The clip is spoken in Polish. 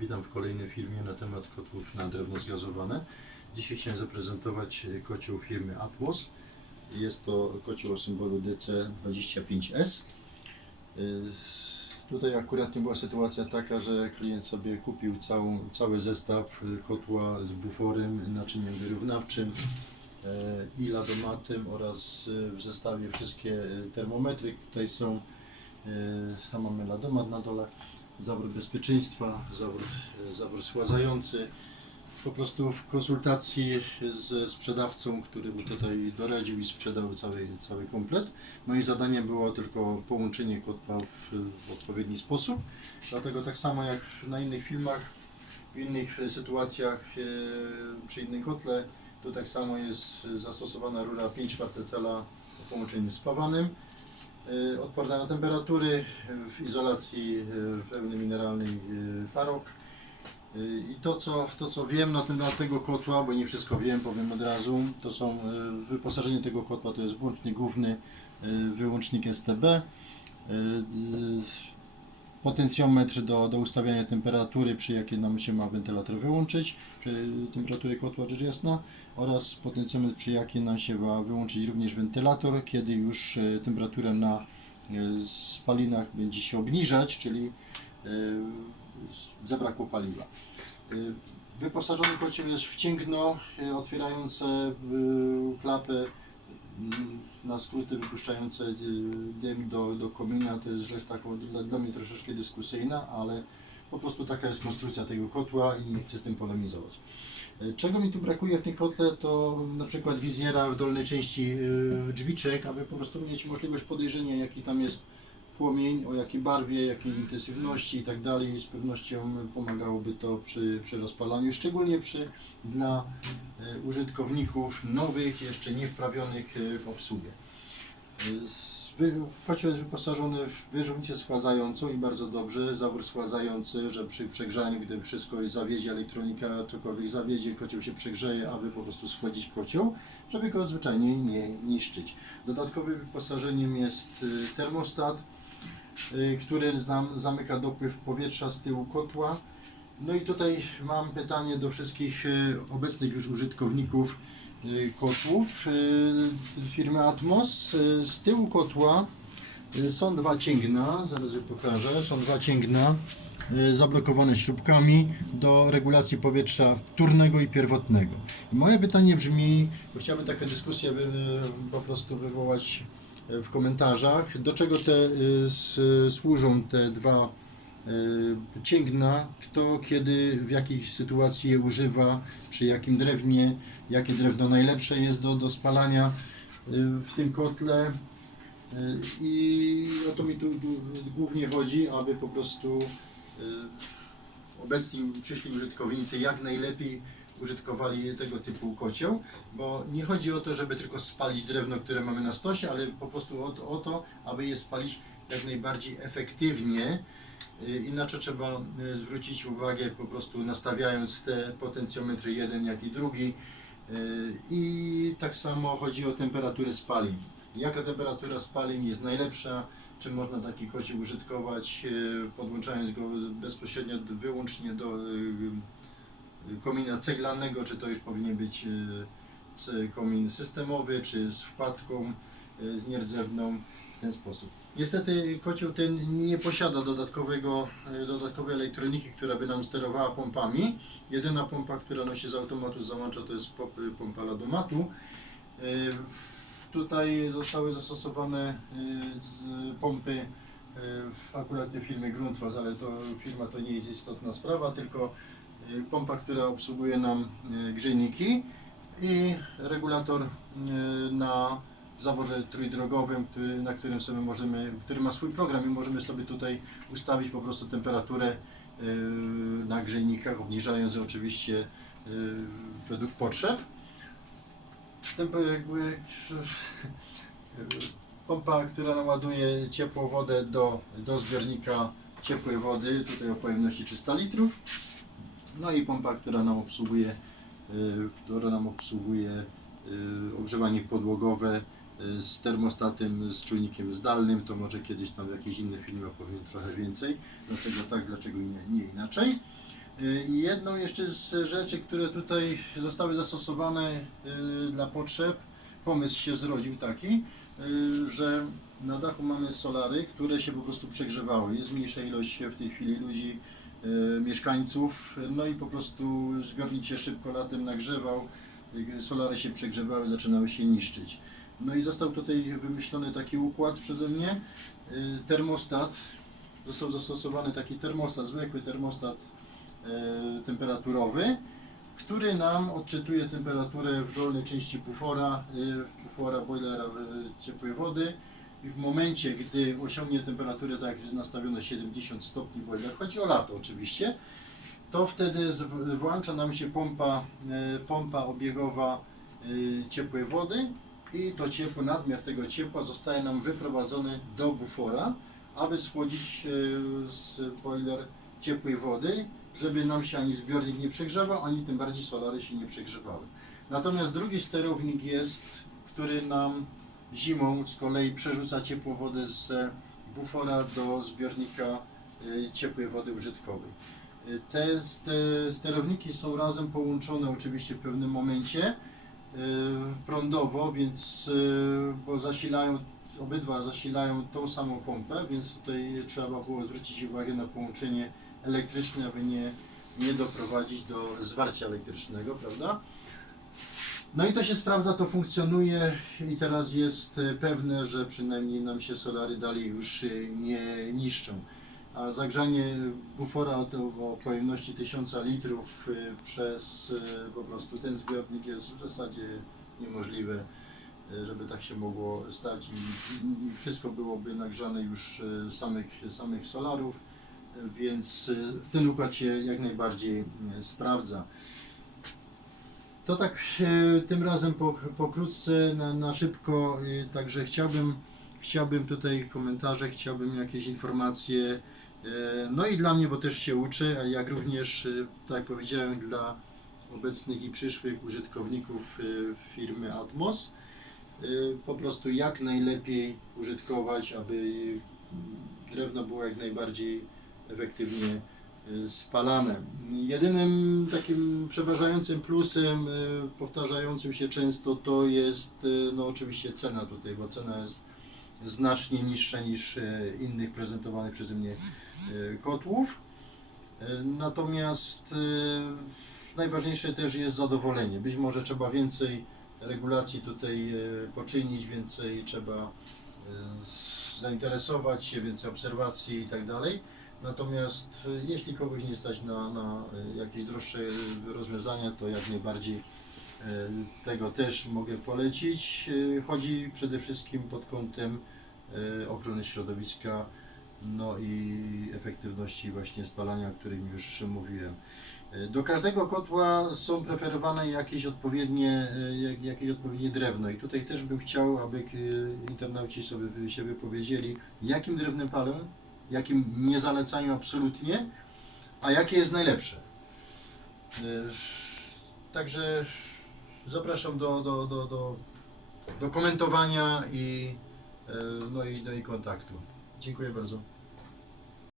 Witam w kolejnym filmie na temat kotłów na drewno zgazowane. Dzisiaj chciałem zaprezentować e, kocioł firmy Atmos. Jest to kocioł o symbolu DC25S. Y, s- Tutaj akurat była sytuacja taka, że klient sobie kupił całą, cały zestaw y, kotła z buforem, naczyniem wyrównawczym e, i ladomatem oraz w zestawie wszystkie termometry. Tutaj są, tam mamy ladomat na dole, zawór bezpieczeństwa, zawór, y, zawór schładzający. Po prostu w konsultacji ze sprzedawcą, który mi tutaj doradził i sprzedał cały, cały komplet, moim zadaniem było tylko połączenie kotła w, w odpowiedni sposób. Dlatego tak samo jak na innych filmach, w innych sytuacjach e, przy innym kotle, tu tak samo jest zastosowana rura 5 czwarte cala o połączeniu e, odporna na temperatury, w izolacji e, pełny mineralnej e, parok. Y, I to co, to, co wiem na temat tego kotła, bo nie wszystko wiem, powiem od razu, to są y, wyposażenie tego kotła to jest włącznik główny, y, wyłącznik STB, y, y, potencjometr do, do ustawiania temperatury, przy jakiej nam się ma wentylator wyłączyć, temperatury kotła rzecz jasna, oraz potencjometr, przy jakiej nam się ma wyłączyć również wentylator, kiedy już y, temperatura na y, spalinach będzie się obniżać, czyli y, zabrakło paliwa. Wyposażony kocioł jest w cięgno otwierające klapę mm, na skróty wypuszczające dym do, do komina. To jest rzecz taką dla, dla mnie troszeczkę dyskusyjna, ale po prostu taka jest konstrukcja tego kotła i nie chcę z tym polemizować. Y, Czego mi tu brakuje w tym kotle, to na przykład wizjera w dolnej części y, drzwiczek, aby po prostu mieć możliwość podejrzenia, jaki tam jest płomień, o jakiej barwie, jakiej intensywności i tak dalej. Z pewnością pomagałoby to przy, przy rozpalaniu, szczególnie przy dla e, użytkowników nowych, jeszcze nie wprawionych e, w obsługę. Z- Kocioł jest wyposażony w wyrzutnicę schładzającą i bardzo dobrze, zawór schładzający, że przy przegrzaniu, gdy wszystko zawiedzie, elektronika cokolwiek zawiedzie, kocioł się przegrzeje, aby po prostu schłodzić kocioł, żeby go zwyczajnie nie niszczyć. Dodatkowym wyposażeniem jest y, termostat, y, który zam, zamyka dopływ powietrza z tyłu kotła. No i tutaj mam pytanie do wszystkich y, obecnych już użytkowników kotłów y, firmy Atmos. Y, Z tyłu kotła y, są dwa cięgna, zaraz je pokażę, są dwa cięgna y, zablokowane śrubkami do regulacji powietrza wtórnego i pierwotnego. Moje pytanie brzmi, bo chciałbym taką dyskusję po prostu wywołać y, w komentarzach, do czego te y, służą te dwa y, cięgna, kto kiedy, w jakiej sytuacji je używa, przy jakim drewnie, jakie drewno najlepsze jest do, do spalania y, w tym kotle. Y, I o to mi tu głównie chodzi, aby po prostu y, obecni przyszli użytkownicy jak najlepiej użytkowali tego typu kocioł, bo nie chodzi o to, żeby tylko spalić drewno, które mamy na stosie, ale po prostu o, to- o to, aby je spalić jak najbardziej efektywnie. Inaczej trzeba zwrócić uwagę po prostu nastawiając te potencjometry jeden jak i drugi. Y, I tak samo chodzi o temperaturę spalin. Jaka temperatura spalin jest najlepsza? Czy można taki kocioł użytkować, y, podłączając go bezpośrednio wyłącznie do y, komina ceglanego, czy to już powinien być komin systemowy, czy z wkładką nierdzewną w ten sposób. Niestety kocioł ten nie posiada dodatkowego, y, dodatkowej elektroniki, która by nam sterowała pompami. Jedyna pompa, która nam się z automatu załącza, to jest y, pompa ladomatu. W- Tutaj zostały zastosowane pompy akurat w firmie Grundfos, ale to firma to nie jest istotna sprawa, tylko pompa, która obsługuje nam grzejniki i regulator y, zaworze trójdrogowym, który, na którym sobie możemy, który ma swój program i możemy sobie tutaj ustawić po prostu temperaturę y, na grzejnikach, obniżając oczywiście y, według potrzeb. Temp, jakby, pompa, która naładuje ciepłą wodę do, do zbiornika ciepłej wody, tutaj o pojemności 300 litrów. No i pompa, która nam obsługuje, która nam obsługuje ogrzewanie podłogowe z termostatem, z czujnikiem zdalnym, to może kiedyś tam w jakiejś innej filmie opowiem trochę więcej, dlaczego tak, dlaczego nie, nie inaczej. I jedną jeszcze z rzeczy, które tutaj zostały zastosowane y, dla potrzeb, pomysł się zrodził taki, y, że na dachu mamy solary, które się po prostu przegrzewały. Jest mniejsza ilość w tej chwili ludzi, y, mieszkańców, no i po prostu zbiornik się szybko latem nagrzewał, solary się przegrzewały, zaczynały się niszczyć. No i został tutaj wymyślony taki układ przeze mnie, y, termostat, został zastosowany taki termostat, zwykły termostat e, temperaturowy, który nam odczytuje temperaturę w dolnej części bufora, e, bufora boilera ciepłej wody. I w momencie, gdy osiągnie temperaturę, tak jak jest nastawione 70 stopni boiler, chodzi o lato oczywiście, to wtedy włącza nam się pompa, pompa obiegowa ciepłej wody i to ciepło, nadmiar tego ciepła zostaje nam wyprowadzony do bufora, aby schłodzić z boiler ciepłej wody, żeby nam się ani zbiornik nie przegrzewał, ani tym bardziej solary się nie przegrzewały. Natomiast drugi sterownik jest, który nam zimą z kolei przerzuca ciepłą wodę z bufora do zbiornika e, ciepłej wody użytkowej. E, Te, te sterowniki są razem połączone oczywiście w pewnym momencie prądowo, więc e, bo zasilają obydwa zasilają tą samą pompę, więc tutaj trzeba było zwrócić uwagę na połączenie elektryczne, aby nie, nie doprowadzić do zwarcia elektrycznego, prawda? No i to się sprawdza, to funkcjonuje i teraz jest e, pewne, że przynajmniej nam się solary dalej już nie niszczą. A zagrzanie bufora o, pojemności 1000 litrów e, przez e, po prostu ten zbiornik jest w zasadzie niemożliwe e, żeby tak się mogło stać i, wszystko byłoby nagrzane już samych, samych solarów, więc ten układ się jak najbardziej sprawdza. To tak tym razem po, pokrótce, na, na szybko, także chciałbym, chciałbym tutaj komentarze, chciałbym jakieś informacje, no i dla mnie, bo też się uczę, a jak również, e, tak jak powiedziałem, dla obecnych i przyszłych użytkowników e, firmy Atmos po prostu jak najlepiej użytkować, aby y, drewno było jak najbardziej efektywnie spalane. Jedynym takim przeważającym plusem, powtarzającym się często, to jest no oczywiście cena tutaj, bo cena jest znacznie niższa niż y, innych prezentowanych przeze mnie y, kotłów. Y, Natomiast najważniejsze też jest zadowolenie. Być może trzeba więcej regulacji tutaj e, poczynić, więcej trzeba e, zainteresować się, więcej obserwacji i tak dalej. Natomiast e, jeśli kogoś nie stać na, na e, jakieś droższe e, rozwiązania, to jak najbardziej e, tego też mogę polecić. E, Chodzi przede wszystkim pod kątem e, ochrony środowiska, no i efektywności właśnie spalania, o którym już mówiłem. E, Do każdego kotła są preferowane jakieś odpowiednie, jak- jakieś odpowiednie drewno i tutaj też bym chciał, aby internauci sobie się wypowiedzieli, jakim drewnem palą, jakim nie zalecają absolutnie, a jakie jest najlepsze. Także zapraszam do, do, do, do, do komentowania i, no i, no i kontaktu. Dziękuję bardzo.